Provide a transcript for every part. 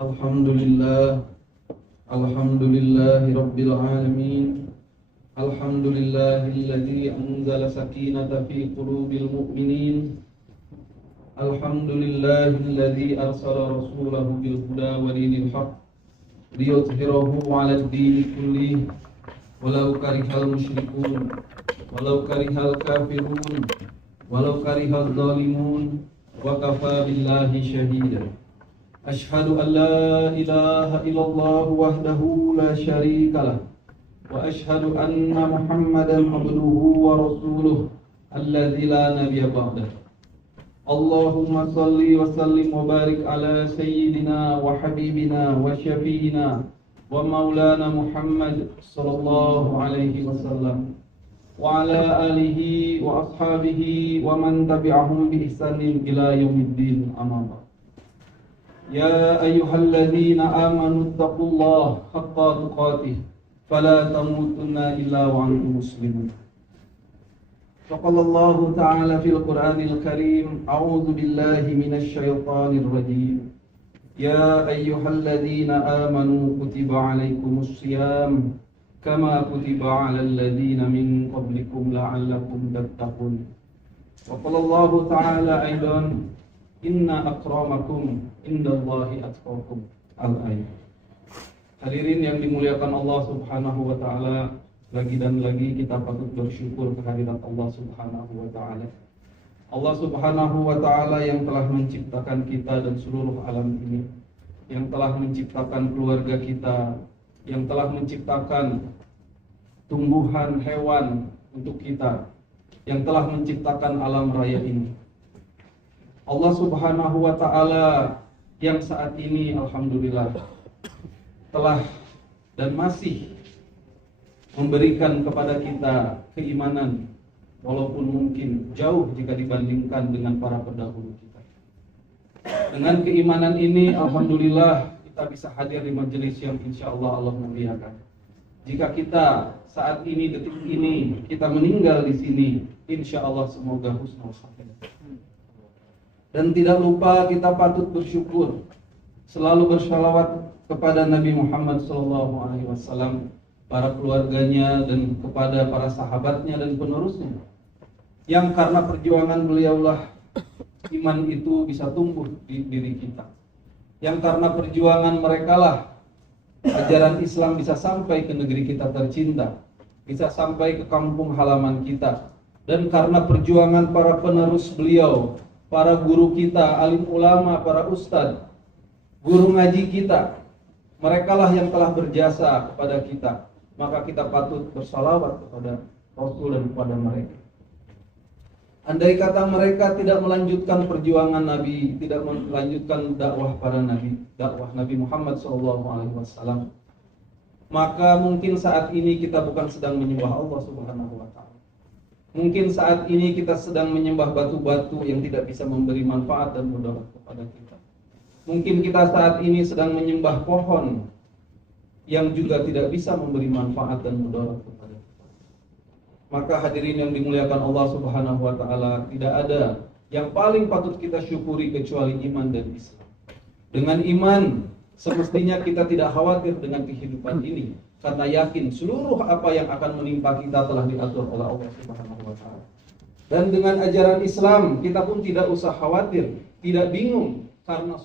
Alhamdulillah, alhamdulillahi rabbil alamin. Alhamdulillahilladzi anzala sakinata fi qulubil mu'minin. Alhamdulillahilladzi arsala rasulahu bil huda wa dinil haqq liyudhhirahu 'alad dini kullih walau karihal musyrikun walau karihal kafirun walau karihal zalimun wa kafa billahi shahida. Ashhadu an la ilaha illallah wahdahu la syarika lah wa ashhadu anna Muhammadan abduhu wa rasuluh alladzi la nabiyya ba'dah. Allahumma salli wa sallim wa barik ala sayyidina wa habibina wa syafiina wa maulana Muhammad sallallahu alaihi wasallam wa ala alihi wa ashabihi wa man tabi'ahum bi ihsanin ila yaumiddin, amma ba'd. Ya ayyuhalladzina amanu taqullaha haqqa tuqatih fala tamutunna illa wa antum muslimun. Faqalallahu ta'ala fil Qur'anil Karim, a'udzu billahi minasy syaithanir rajim. Ya ayyuhalladzina amanu kutiba 'alaikumus shiyam kama kutiba 'alal ladzina min qablikum la'allakum tattaqun. Wa qalallahu ta'ala aidan, inna akramakum indallahi atqakum. Al-ayat. Hadirin yang dimuliakan Allah Subhanahu wa taala, lagi dan lagi kita patut bersyukur kehadirat Allah Subhanahu wa taala. Allah Subhanahu wa taala yang telah menciptakan kita dan seluruh alam ini, yang telah menciptakan keluarga kita, yang telah menciptakan tumbuhan hewan untuk kita, yang telah menciptakan alam raya ini. Allah Subhanahu wa taala yang saat ini alhamdulillah telah dan masih memberikan kepada kita keimanan, walaupun mungkin jauh jika dibandingkan dengan para pendahulu kita. Dengan keimanan ini alhamdulillah kita bisa hadir di majelis yang insyaallah Allah muliakan. Jika kita saat ini, detik ini kita meninggal di sini, insyaallah semoga husnul khatimah. Dan tidak lupa kita patut bersyukur, selalu bersalawat kepada Nabi Muhammad SAW, para keluarganya dan kepada para sahabatnya dan penerusnya, yang karena perjuangan beliaulah iman itu bisa tumbuh di diri kita, yang karena perjuangan merekalah ajaran Islam bisa sampai ke negeri kita tercinta, bisa sampai ke kampung halaman kita, dan karena perjuangan para penerus beliau, para guru kita, alim ulama, para ustadz, guru ngaji kita, merekalah yang telah berjasa kepada kita. Maka kita patut bersalawat kepada Rasul dan kepada mereka. Andai kata mereka tidak melanjutkan perjuangan Nabi, tidak melanjutkan dakwah para Nabi, dakwah Nabi Muhammad SAW, maka mungkin saat ini kita bukan sedang menyembah Allah Subhanahu wa taala. Mungkin saat ini kita sedang menyembah batu-batu yang tidak bisa memberi manfaat dan mudarat kepada kita. Mungkin kita saat ini sedang menyembah pohon yang juga tidak bisa memberi manfaat dan mudarat kepada kita. Maka hadirin yang dimuliakan Allah Subhanahu wa taala, tidak ada yang paling patut kita syukuri kecuali iman dan Islam. Dengan iman semestinya kita tidak khawatir dengan kehidupan ini, karena yakin seluruh apa yang akan menimpa kita telah diatur oleh Allah Subhanahu wa taala. Dan dengan ajaran Islam kita pun tidak usah khawatir, tidak bingung, karena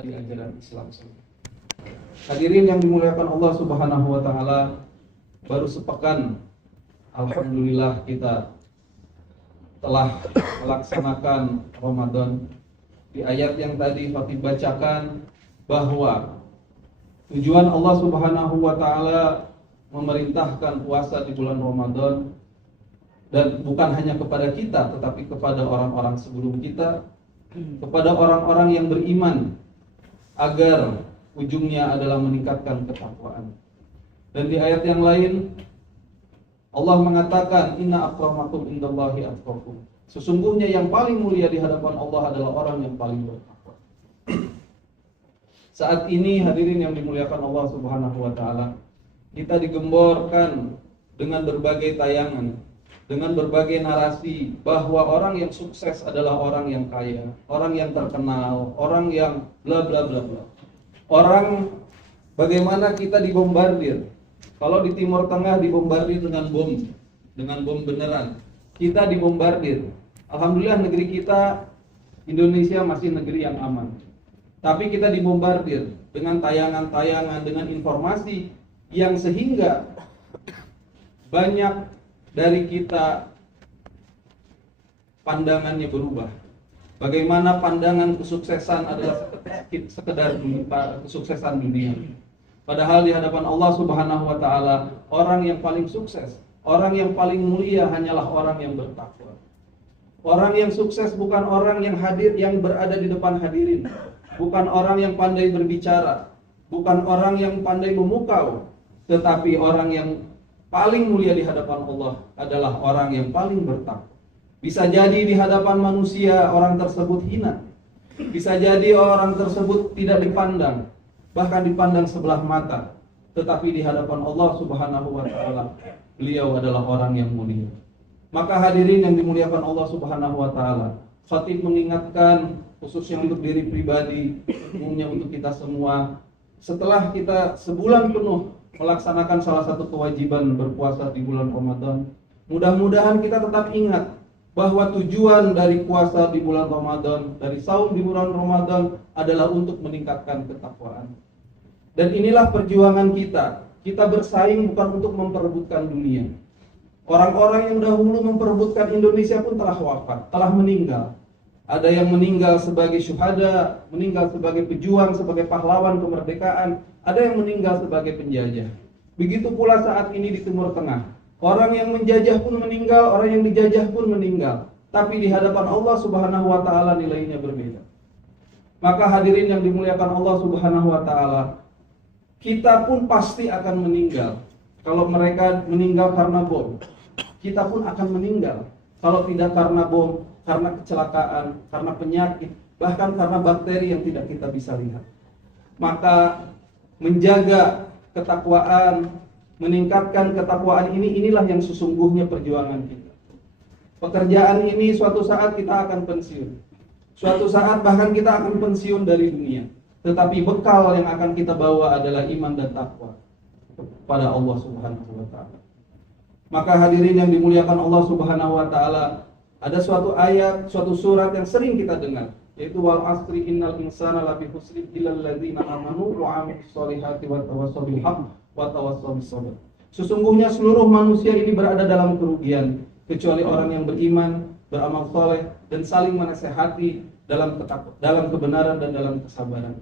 di ajaran Islam sendiri. Hadirin yang dimuliakan Allah Subhanahu wa taala, baru sepekan alhamdulillah kita telah melaksanakan Ramadan. Di ayat yang tadi Fatih bacakan bahwa tujuan Allah Subhanahu wa taala memerintahkan puasa di bulan Ramadan, dan bukan hanya kepada kita tetapi kepada orang-orang sebelum kita, kepada orang-orang yang beriman, agar ujungnya adalah meningkatkan ketakwaan. Dan di ayat yang lain Allah mengatakan, inna akramakum indallahi atqakum. Sesungguhnya yang paling mulia di hadapan Allah adalah orang yang paling bertakwa. Saat ini hadirin yang dimuliakan Allah Subhanahu wa taala, kita digemborkan dengan berbagai tayangan, dengan berbagai narasi bahwa orang yang sukses adalah orang yang kaya, orang yang terkenal, orang yang bla bla bla bla. Orang bagaimana kita dibombardir. Kalau di Timur Tengah dibombardir dengan bom beneran. Kita dibombardir. Alhamdulillah negeri kita Indonesia masih negeri yang aman. Tapi kita dibombardir dengan tayangan-tayangan, dengan informasi yang sehingga banyak dari kita pandangannya berubah. Bagaimana pandangan kesuksesan adalah sekedar kesuksesan dunia. Padahal di hadapan Allah Subhanahu wa taala, orang yang paling sukses, orang yang paling mulia hanyalah orang yang bertakwa. Orang yang sukses bukan orang yang hadir, yang berada di depan hadirin, bukan orang yang pandai berbicara, bukan orang yang pandai memukau, tetapi orang yang paling mulia di hadapan Allah adalah orang yang paling bertakwa. Bisa jadi di hadapan manusia orang tersebut hina, bisa jadi orang tersebut tidak dipandang, bahkan dipandang sebelah mata, tetapi di hadapan Allah Subhanahu wa taala beliau adalah orang yang mulia. Maka hadirin yang dimuliakan Allah Subhanahu wa taala, khatib mengingatkan khususnya untuk diri pribadi, umumnya untuk kita semua, setelah kita sebulan penuh melaksanakan salah satu kewajiban berpuasa di bulan Ramadan, mudah-mudahan kita tetap ingat bahwa tujuan dari puasa di bulan Ramadan, dari saum di bulan Ramadan adalah untuk meningkatkan ketakwaan. Dan inilah perjuangan kita. Kita bersaing bukan untuk memperebutkan dunia. Orang-orang yang dahulu memperebutkan Indonesia pun telah wafat, telah meninggal. Ada yang meninggal sebagai syuhada, meninggal sebagai pejuang, sebagai pahlawan kemerdekaan. Ada yang meninggal sebagai penjajah. Begitu pula saat ini di Timur Tengah. Orang yang menjajah pun meninggal, orang yang dijajah pun meninggal. Tapi di hadapan Allah Subhanahu wa taala nilainya berbeda. Maka hadirin yang dimuliakan Allah Subhanahu wa taala, kita pun pasti akan meninggal. Kalau mereka meninggal karena bom, kita pun akan meninggal. Kalau tidak karena bom, karena kecelakaan, karena penyakit, bahkan karena bakteri yang tidak kita bisa lihat. Maka menjaga ketakwaan, meningkatkan ketakwaan inilah yang sesungguhnya perjuangan kita. Pekerjaan ini suatu saat kita akan pensiun. Suatu saat bahkan kita akan pensiun dari dunia. Tetapi bekal yang akan kita bawa adalah iman dan takwa pada Allah Subhanahu wa taala. Maka hadirin yang dimuliakan Allah Subhanahu wa taala, ada suatu ayat, suatu surat yang sering kita dengar, yaitu wal asri innal insana lafi khusrin illal ladzina amanu wa 'amilus sholihati wa tawassaw bil haqq wa tawassaw bis sabr. Sesungguhnya seluruh manusia ini berada dalam kerugian kecuali orang yang beriman, beramal saleh dan saling menasehati dalam kebenaran dan dalam kesabaran.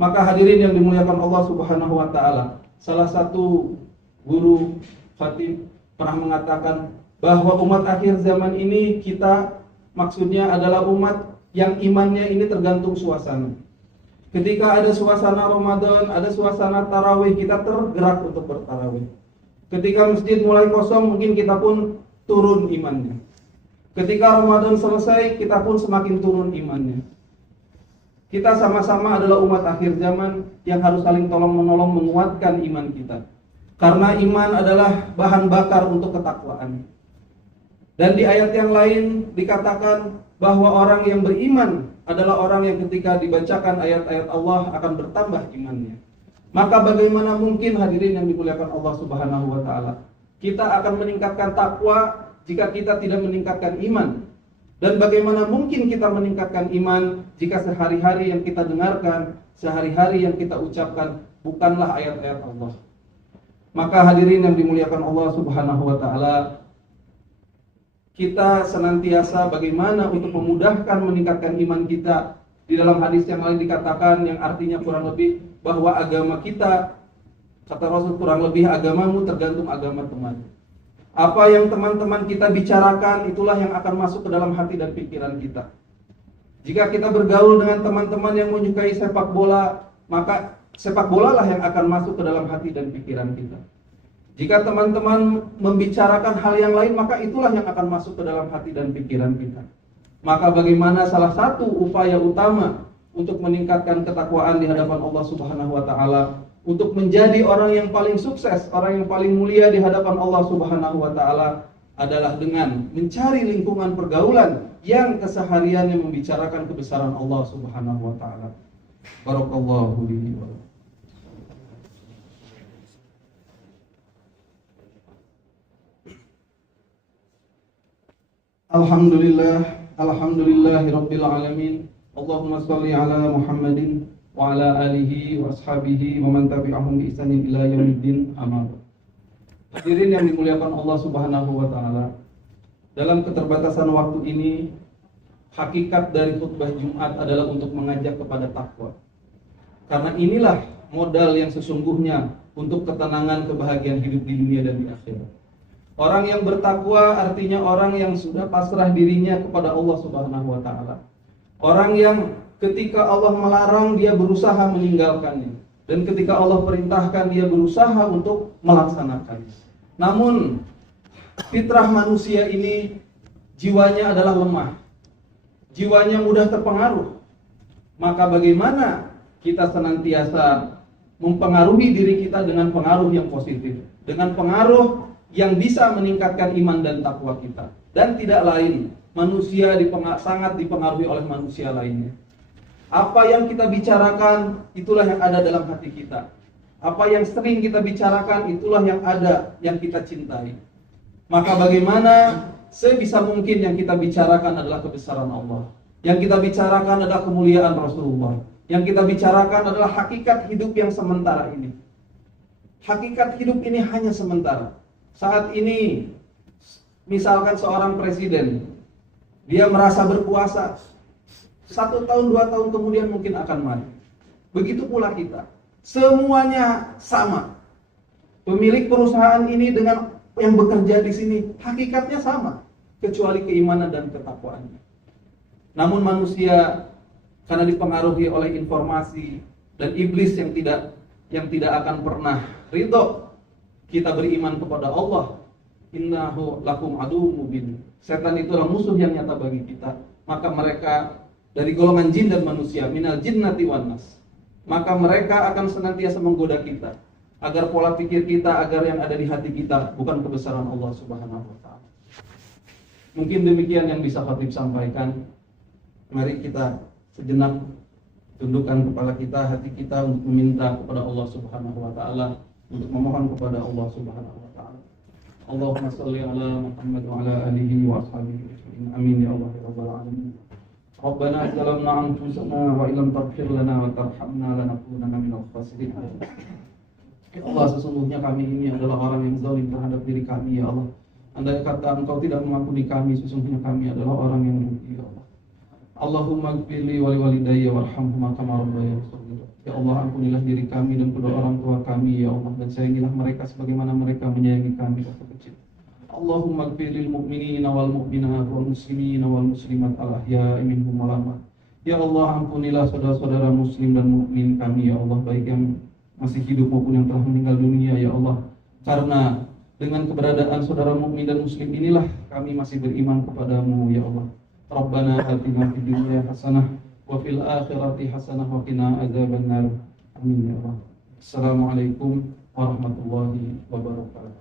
Maka hadirin yang dimuliakan Allah Subhanahu wa taala, salah satu guru khatib pernah mengatakan bahwa umat akhir zaman ini kita maksudnya adalah umat yang imannya ini tergantung suasana. Ketika ada suasana Ramadan, ada suasana tarawih, kita tergerak untuk bertarawih. Ketika masjid mulai kosong, mungkin kita pun turun imannya. Ketika Ramadan selesai, kita pun semakin turun imannya. Kita sama-sama adalah umat akhir zaman yang harus saling tolong-menolong menguatkan iman kita. Karena iman adalah bahan bakar untuk ketakwaan. Dan di ayat yang lain dikatakan bahwa orang yang beriman adalah orang yang ketika dibacakan ayat-ayat Allah akan bertambah imannya. Maka bagaimana mungkin hadirin yang dimuliakan Allah Subhanahu wa taala, kita akan meningkatkan takwa jika kita tidak meningkatkan iman? Dan bagaimana mungkin kita meningkatkan iman jika sehari-hari yang kita dengarkan, sehari-hari yang kita ucapkan bukanlah ayat-ayat Allah? Maka hadirin yang dimuliakan Allah Subhanahu wa taala, kita senantiasa bagaimana untuk memudahkan meningkatkan iman kita. Di dalam hadis yang lain dikatakan, yang artinya kurang lebih bahwa agama kita, kata Rasul, kurang lebih agamamu tergantung agama teman. Apa yang teman-teman kita bicarakan, itulah yang akan masuk ke dalam hati dan pikiran kita. Jika kita bergaul dengan teman-teman yang menyukai sepak bola, maka sepak bola lah yang akan masuk ke dalam hati dan pikiran kita. Jika teman-teman membicarakan hal yang lain, maka itulah yang akan masuk ke dalam hati dan pikiran kita. Maka bagaimana salah satu upaya utama untuk meningkatkan ketakwaan di hadapan Allah Subhanahu wa taala, untuk menjadi orang yang paling sukses, orang yang paling mulia di hadapan Allah Subhanahu wa taala, adalah dengan mencari lingkungan pergaulan yang kesehariannya membicarakan kebesaran Allah Subhanahu wa taala. Barakallahu li wa lakum. Alhamdulillahirabbil alamin. Allahumma shalli ala Muhammadin wa ala alihi wa ashabihi wa man tabi'ahum bi ihsanin ila yaumiddin. Amma ba'd. Hadirin yang dimuliakan Allah Subhanahu wa taala. Dalam keterbatasan waktu ini, hakikat dari khutbah Jumat adalah untuk mengajak kepada takwa. Karena inilah modal yang sesungguhnya untuk ketenangan kebahagiaan hidup di dunia dan di akhirat. Orang yang bertakwa artinya orang yang sudah pasrah dirinya kepada Allah Subhanahu wa taala. Orang yang ketika Allah melarang dia berusaha meninggalkannya, dan ketika Allah perintahkan dia berusaha untuk melaksanakannya. Namun fitrah manusia ini jiwanya adalah lemah. Jiwanya mudah terpengaruh. Maka bagaimana kita senantiasa mempengaruhi diri kita dengan pengaruh yang positif, dengan pengaruh yang bisa meningkatkan iman dan takwa kita. Dan tidak lain, manusia sangat dipengaruhi oleh manusia lainnya. Apa yang kita bicarakan, itulah yang ada dalam hati kita. Apa yang sering kita bicarakan, itulah yang ada, yang kita cintai. Maka bagaimana sebisa mungkin yang kita bicarakan adalah kebesaran Allah, yang kita bicarakan adalah kemuliaan Rasulullah, yang kita bicarakan adalah hakikat hidup yang sementara ini. Hakikat hidup ini hanya sementara. Saat ini, misalkan seorang presiden, dia merasa berkuasa, 1 tahun, 2 tahun kemudian mungkin akan mati. Begitu pula kita. Semuanya sama. Pemilik perusahaan ini dengan yang bekerja di sini, hakikatnya sama, kecuali keimanan dan ketakwaannya. Namun manusia, karena dipengaruhi oleh informasi dan iblis yang tidak akan pernah ridho kita beriman kepada Allah, innahu lakum aduwwum mubin. Setan itulah musuh yang nyata bagi kita. Maka mereka dari golongan jin dan manusia, minal jinnati wan nas. Maka mereka akan senantiasa menggoda kita agar pola pikir kita, agar yang ada di hati kita bukan kebesaran Allah Subhanahu wa taala. Mungkin demikian yang bisa khatib sampaikan. Mari kita sejenak tundukkan kepala kita, hati kita untuk meminta kepada Allah Subhanahu wa taala, untuk memohon kepada Allah Subhanahu wa taala. Allahumma shalli ala Muhammad wa ala alihi wa ashabihi ajma'in. Amin ya Allah ya rabbal alamin. Rabbana zalamna anfusana wa illam taghfir lana wa tarhamna lanakunanna minal khasirin. Ya Allah, sesungguhnya kami ini adalah orang yang zalim terhadap diri kami ya Allah. Andai kata Engkau tidak mengampuni kami, sesungguhnya kami adalah orang yang rugi ya Allah. Allahumma ighfirli wa liwalidayya warhamhuma kama rabbayani shaghira. Ya Allah, ampunilah diri kami dan kedua orang tua kami ya Allah, dan sayangilah mereka sebagaimana mereka menyayangi kami waktu kecil. Allahumma ighfirlil mu'minina wal mu'minat wal muslimina wal muslimat al ahya'i minhum wal amwat. Ya Allah, ampunilah saudara-saudara muslim dan mukmin kami ya Allah, baik yang masih hidup maupun yang telah meninggal dunia ya Allah. Karena dengan keberadaan saudara mukmin dan muslim inilah kami masih beriman kepadamu ya Allah. Rabbana atina fid dunya hasanah wa fil akhirati hasanah wa qina adzabannar. Amin ya Allah. Assalamualaikum warahmatullahi wabarakatuh.